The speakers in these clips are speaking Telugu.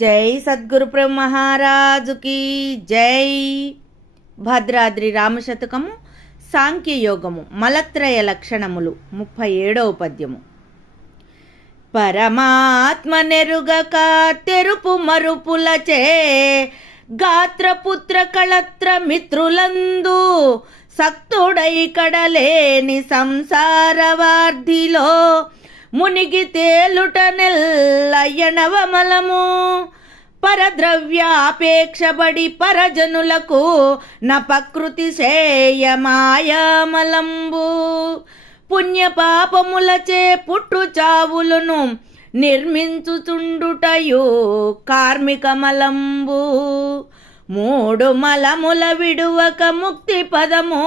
జై సద్గురు మహారాజుకి జై. భద్రాద్రి రామశతకము సాంఖ్యయోగము మలత్రయ లక్షణములు ముప్పై ఏడవ పద్యము. పరమాత్మ నెరుగక తెరుపు మరుపులచే గాత్రపుత్ర కళత్ర మిత్రులందు సక్తుడై కడలేని సంసారవార్ధిలో మునిగి తేలుట నెల్లయ్యనవమలము పరద్రవ్యాపేక్షబడి పరజనులకు నపకృతి సేయమాయామలంబు పుణ్యపాపములచే పుట్టు చావులను నిర్మించుచుండుటయు కార్మికమలంబు మూడు మలముల విడువక ముక్తి పదము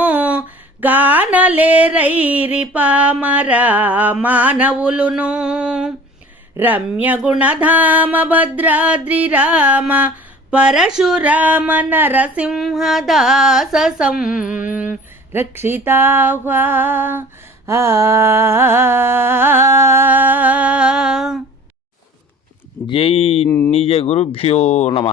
గానలేరైరి పామర మానవులును. రమ్య గుణధామ భద్రాద్రి రామ పరశురామ నరసింహదాసం రక్షితాహ్వా జై నిజ గురుభ్యో నమ.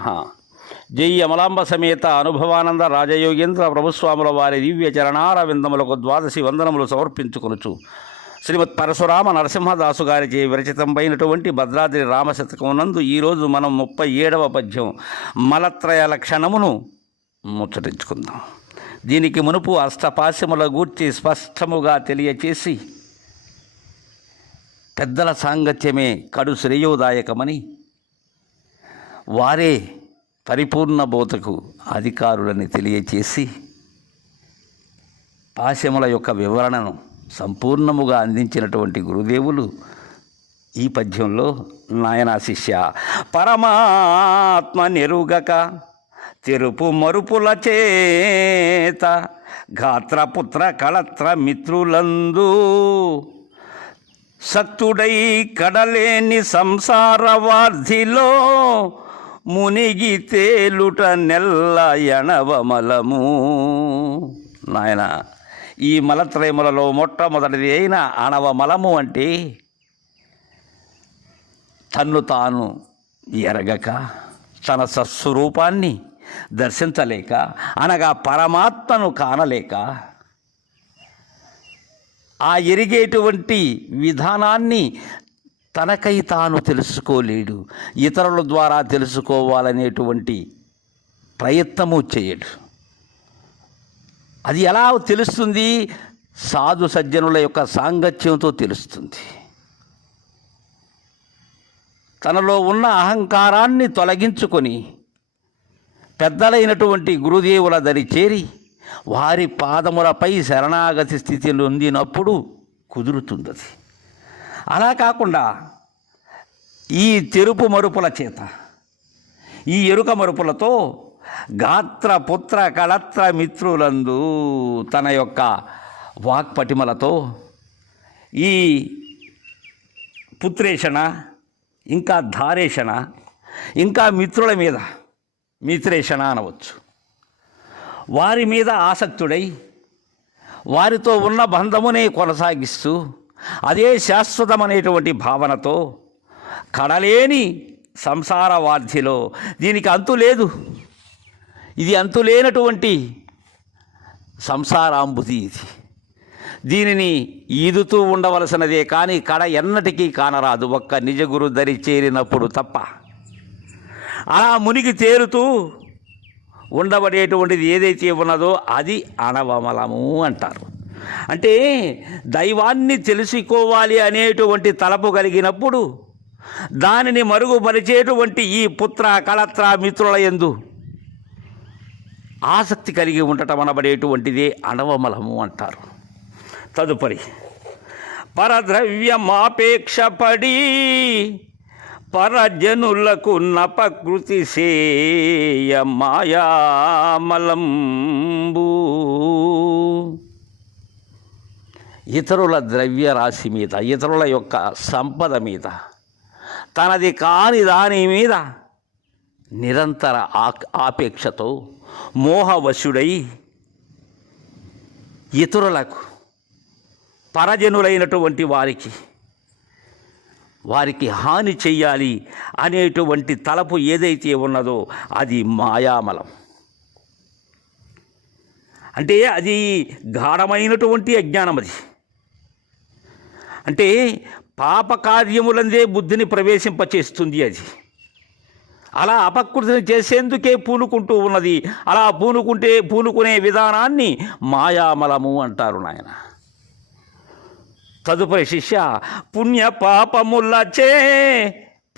జై అమలాంబ సమేత అనుభవానంద రాజయోగేంద్ర ప్రభుస్వాముల వారి దివ్య చరణార విందములకు ద్వాదశి వందనములు సమర్పించుకొనుచు. శ్రీమద్ పరశురామ నరసింహదాసు గారిచే విరచితంపైనటువంటి భద్రాద్రి రామశతకమునందు ఈరోజు మనం ముప్పై ఏడవ పద్యం మలత్రయ లక్షణమును ముచ్చటించుకుందాం. దీనికి మునుపు అష్టపాశ్యముల గూర్చి స్పష్టముగా తెలియచేసి పెద్దల సాంగత్యమే కడు శ్రేయోదాయకమని వారే పరిపూర్ణ బోధకు అధికారులని తెలియచేసి పాశముల యొక్క వివరణను సంపూర్ణముగా అందించినటువంటి గురుదేవులు ఈ పద్యంలో నాయనా శిష్య పరమాత్మ నెరుగక తెరుపు మరుపుల చేత గాత్రపుత్ర కళత్ర మిత్రులందు సత్తుడై కడలేని సంసార వార్ధిలో మునిగి తేలుట నెల్ల ఎణవమలము నాయన ఈ మలత్రయములలో మొట్టమొదటిది అయిన అణవమలము అంటే తన్ను తాను ఎరగక తన సస్వరూపాన్ని దర్శించలేక అనగా పరమాత్మను కానలేక ఆ ఎరిగేటువంటి విధానాన్ని తనకై తాను తెలుసుకోలేడు ఇతరుల ద్వారా తెలుసుకోవాలనేటువంటి ప్రయత్నము చేయడు. అది ఎలా తెలుస్తుంది? సాధు సజ్జనుల యొక్క సాంగత్యంతో తెలుస్తుంది. తనలో ఉన్న అహంకారాన్ని తొలగించుకొని పెద్దలైనటువంటి గురుదేవుల దరి చేరి వారి పాదములపై శరణాగతి స్థితి నొందినప్పుడు కుదురుతుంది అలా కాకుండా ఈ తెరుపు మరుపుల చేత ఈ ఎరుక మరుపులతో గాత్ర పుత్ర కళత్ర మిత్రులందు తన యొక్క వాక్పటిమలతో ఈ పుత్రేషణ ఇంకా ధారేషణ ఇంకా మిత్రుల మీద మిత్రేషణ అనవచ్చు. వారి మీద ఆసక్తుడై వారితో ఉన్న బంధమునే కొనసాగిస్తూ అదే శాశ్వతమనేటువంటి భావనతో కడలేని సంసార వార్ధిలో దీనికి అంతు లేదు. ఇది అంతులేనటువంటి సంసారాంబుది ఇది. దీనిని ఈదుతూ ఉండవలసినదే కానీ కడ ఎన్నటికీ కానరాదు. ఒక్క నిజ గురు దరి చేరినప్పుడు తప్ప. అలా మునిగి తేరుతూ ఉండబడేటువంటిది ఏదైతే ఉన్నదో అది అనవమలము అంటారు. అంటే దైవాన్ని తెలుసుకోవాలి అనేటువంటి తలపు కలిగినప్పుడు దానిని మరుగుపరిచేటువంటి ఈ పుత్ర కళత్ర మిత్రుల ఎందు ఆసక్తి కలిగి ఉండటం అనబడేటువంటిదే అనవమలము అంటారు. తదుపరి పరద్రవ్యమాపేక్షపడి పరజనులకు నపకృతి సేయ మాయామలంబూ. ఇతరుల ద్రవ్యరాశి మీద ఇతరుల యొక్క సంపద మీద తనది కాని దాని మీద నిరంతర ఆపేక్షతో మోహవశుడై ఇతరులకు పరజనులైనటువంటి వారికి వారికి హాని చెయ్యాలి అనేటువంటి తలపు ఏదైతే ఉన్నదో అది మాయామలం. అంటే అది గాఢమైనటువంటి అజ్ఞానం అది అంటే పాపకార్యములందే బుద్ధిని ప్రవేశింపచేస్తుంది అది. అలా అపకృతిని చేసేందుకే పూనుకుంటూ ఉన్నది. అలా పూనుకుంటే పూనుకునే విధానాన్ని మాయామలము అంటారు నాయన. తదుపరి శిష్య పుణ్య పాపములచే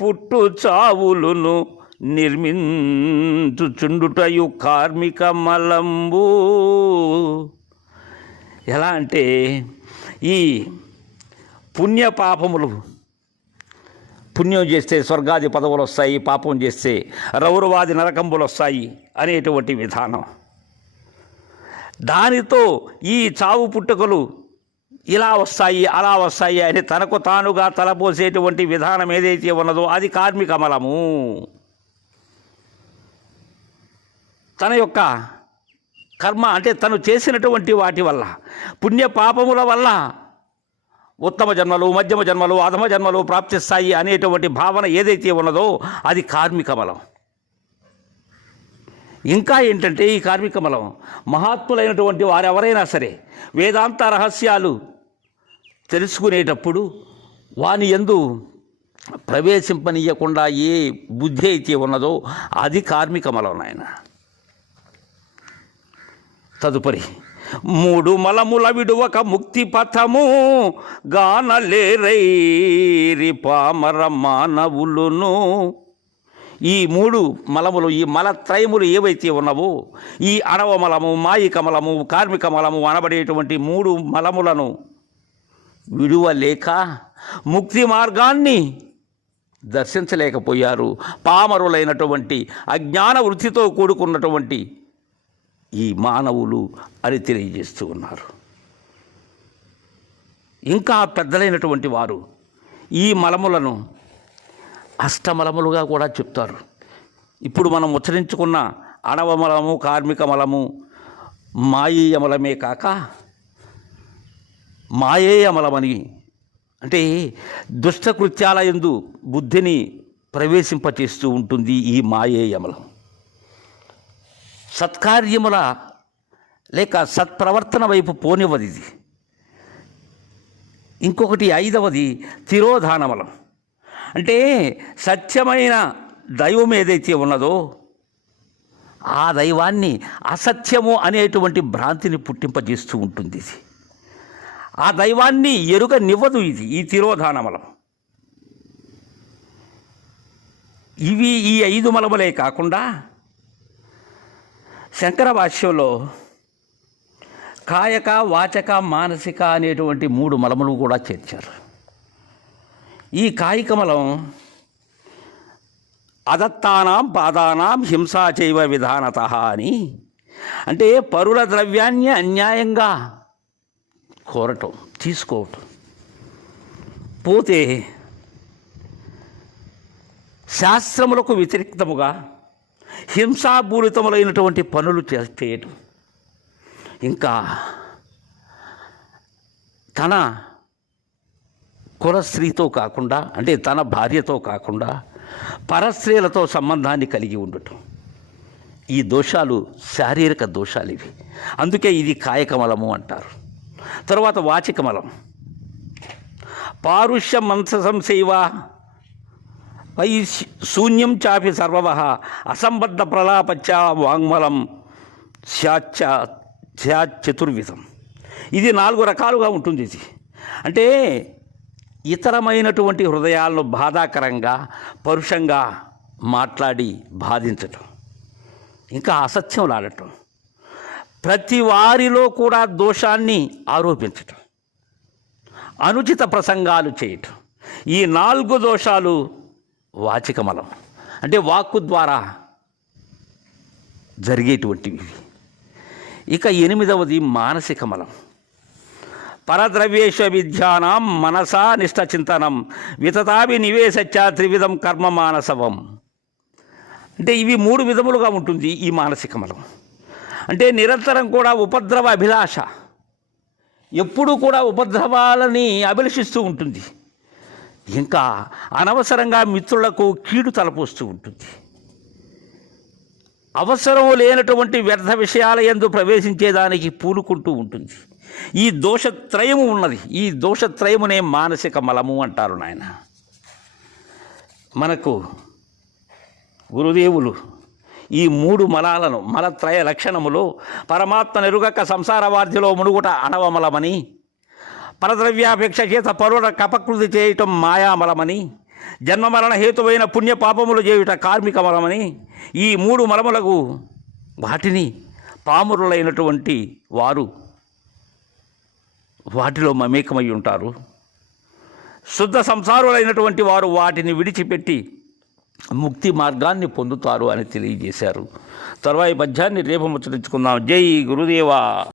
పుట్టు చావులును నిర్మించుచుండుటయు కార్మిక మలంబు. ఎలా అంటే ఈ పుణ్యపాపములు. పుణ్యం చేస్తే స్వర్గాది పదవులు వస్తాయి పాపం చేస్తే రౌరవాది నరకంబులు వస్తాయి అనేటువంటి విధానం. దానితో ఈ చావు పుట్టుకలు ఇలా వస్తాయి అలా వస్తాయి అని తనకు తానుగా తలపోసేటువంటి విధానం ఏదైతే ఉన్నదో అది కార్మిక మలము తన యొక్క కర్మ అంటే తను చేసినటువంటి వాటి వల్ల పుణ్య పాపముల వల్ల ఉత్తమ జన్మలు మధ్యమ జన్మలు అధమ జన్మలు ప్రాప్తిస్తాయి అనేటువంటి భావన ఏదైతే ఉన్నదో అది కార్మిక బలం ఇంకా ఏంటంటే ఈ కార్మిక బలం మహాత్ములైనటువంటి వారెవరైనా సరే వేదాంత రహస్యాలు తెలుసుకునేటప్పుడు వాని ఎందు ప్రవేశింపనీయకుండా ఏ బుద్ధి అయితే ఉన్నదో అది కార్మిక బలం నాయన. తదుపరి మూడు మలముల విడువక ముక్తి పథము గానలేరైరి పామర మానవులును. ఈ మూడు మలములు ఈ మలత్రయములు ఏవైతే ఉన్నవో ఈ అణవ మలము మాయిక మలము కార్మిక మలము అనబడేటువంటి మూడు మలములను విడువలేక ముక్తి మార్గాన్ని దర్శించలేకపోయారు. పామరులైనటువంటి అజ్ఞాన వృత్తితో కూడుకున్నటువంటి ఈ మానవులు అని తెలియజేస్తూ ఉన్నారు. ఇంకా పెద్దలైనటువంటి వారు ఈ మలములను అష్టమలములుగా కూడా చెప్తారు. ఇప్పుడు మనం ఉచ్చరించుకున్న అణవమలము కార్మిక మలము మాయేయమలమే కాక మాయేయమలమని అంటే దుష్టకృత్యాల యందు బుద్ధిని ప్రవేశింపచేస్తూ ఉంటుంది ఈ మాయేయమలం సత్కార్యముల లేక సత్ప్రవర్తన వైపు పోనివ్వది ఇది. ఇంకొకటి ఐదవది తిరోధానమలం అంటే సత్యమైన దైవం ఏదైతే ఉన్నదో ఆ దైవాన్ని అసత్యము అనేటువంటి భ్రాంతిని పుట్టింపజేస్తూ ఉంటుంది ఇది. ఆ దైవాన్ని ఎరుగనివ్వదు ఇది ఈ తిరోధానమలం ఇవి ఈ ఐదు మలములే కాకుండా శంకర భాష్యంలో కాయక వాచక మానసిక అనేటువంటి మూడు మలములు కూడా చేర్చారు. ఈ కాయిక మలం అదత్తానాం పాదానాం హింసాచైవ విధానత అని. అంటే పరుల ద్రవ్యాన్ని అన్యాయంగా కోరటం తీసుకోవటం. పోతే శాస్త్రములకు వ్యతిరేక్తముగా హింసాపూరితములైనటువంటి పనులు చేయటం. ఇంకా తన కుల స్త్రీతో కాకుండా అంటే తన భార్యతో కాకుండా పరస్త్రీలతో సంబంధాన్ని కలిగి ఉండటం. ఈ దోషాలు శారీరక దోషాలు ఇవి. అందుకే ఇది కాయకమలము అంటారు. తర్వాత వాచికమలం. పారుష్య మంస సంశైవా వై శూన్యం చాపి సర్వవ అసంబద్ధ ప్రలాపచ్చ వాంగ్మలం శాచ చతుర్విధం ఇది నాలుగు రకాలుగా ఉంటుంది ఇది. అంటే ఇతరమైనటువంటి హృదయాలను బాధాకరంగా పరుషంగా మాట్లాడి బాధించటం. ఇంకా అసత్యం లాడటం ప్రతి వారిలో కూడా దోషాన్ని ఆరోపించటం. అనుచిత ప్రసంగాలు చేయటం. ఈ నాలుగు దోషాలు వాచికమలం అంటే వాక్కు ద్వారా జరిగేటువంటివి. ఇక ఎనిమిదవది మానసిక మలం. పరద్రవ్యేష విద్యానం మనసా నిష్ట చింతనం వితతావి నివేశచ్చ త్రివిధం కర్మ మానసవం. అంటే ఇవి మూడు విధములుగా ఉంటుంది ఈ మానసిక మలం. అంటే నిరంతరం కూడా ఉపద్రవ అభిలాష. ఎప్పుడూ కూడా ఉపద్రవాలని అభిలషిస్తూ ఉంటుంది. ఇంకా అనవసరంగా మిత్రులకు కీడు తలపోస్తూ ఉంటుంది. అవసరం లేనటువంటి వ్యర్థ విషయాల ఎందు ప్రవేశించేదానికి పూనుకుంటూ ఉంటుంది. ఈ దోషత్రయము ఉన్నది. ఈ దోషత్రయమునే మానసిక మలము అంటారు నాయన. మనకు గురుదేవులు ఈ మూడు మలాలను మలత్రయ లక్షణములు పరమాత్మ నెరుగక సంసార వార్ధిలో మునుగుట అనవమలమని పరద్రవ్యాపేక్ష చేత పరుడ కపకృతి చేయటం మాయామలమని జన్మమరణ హేతువైన పుణ్యపాపములు చేయుట కార్మిక మలమని ఈ మూడు మలములకు వాటిని పామురులైనటువంటి వారు వాటిలో మమేకమై ఉంటారు. శుద్ధ సంసారులైనటువంటి వారు వాటిని విడిచిపెట్టి ముక్తి మార్గాన్ని పొందుతారు అని తెలియజేశారు. తర్వాయి పద్యాన్ని రేపు ముచ్చరించుకుందాం జై గురుదేవా.